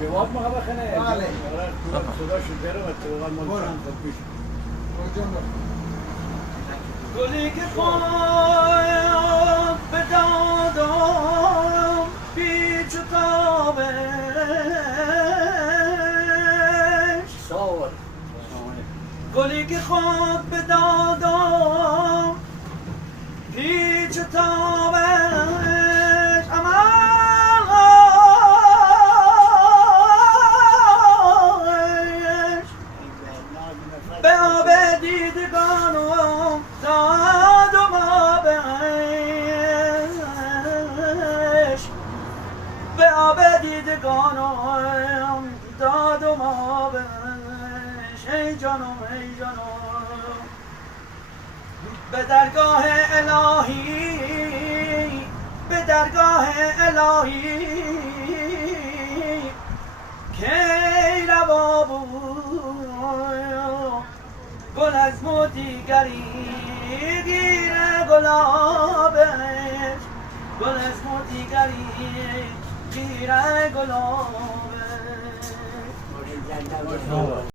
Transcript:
جواب ما بخنه بله. خدا شکر و تو ما چند تا پیش گلی که خواهد به دادم پیچ و تابش ساور گلی که خواهد به دادم پیچ و تابش امالش به آب دیدگانم دادم آبش به آب دیدگانم دادم آبش ای جانم ای جانم به درگاه الهی به درگاه الهی کی روا بود گل از مو دیگری گیره گلابش گل از مو دیگری گیره گلابش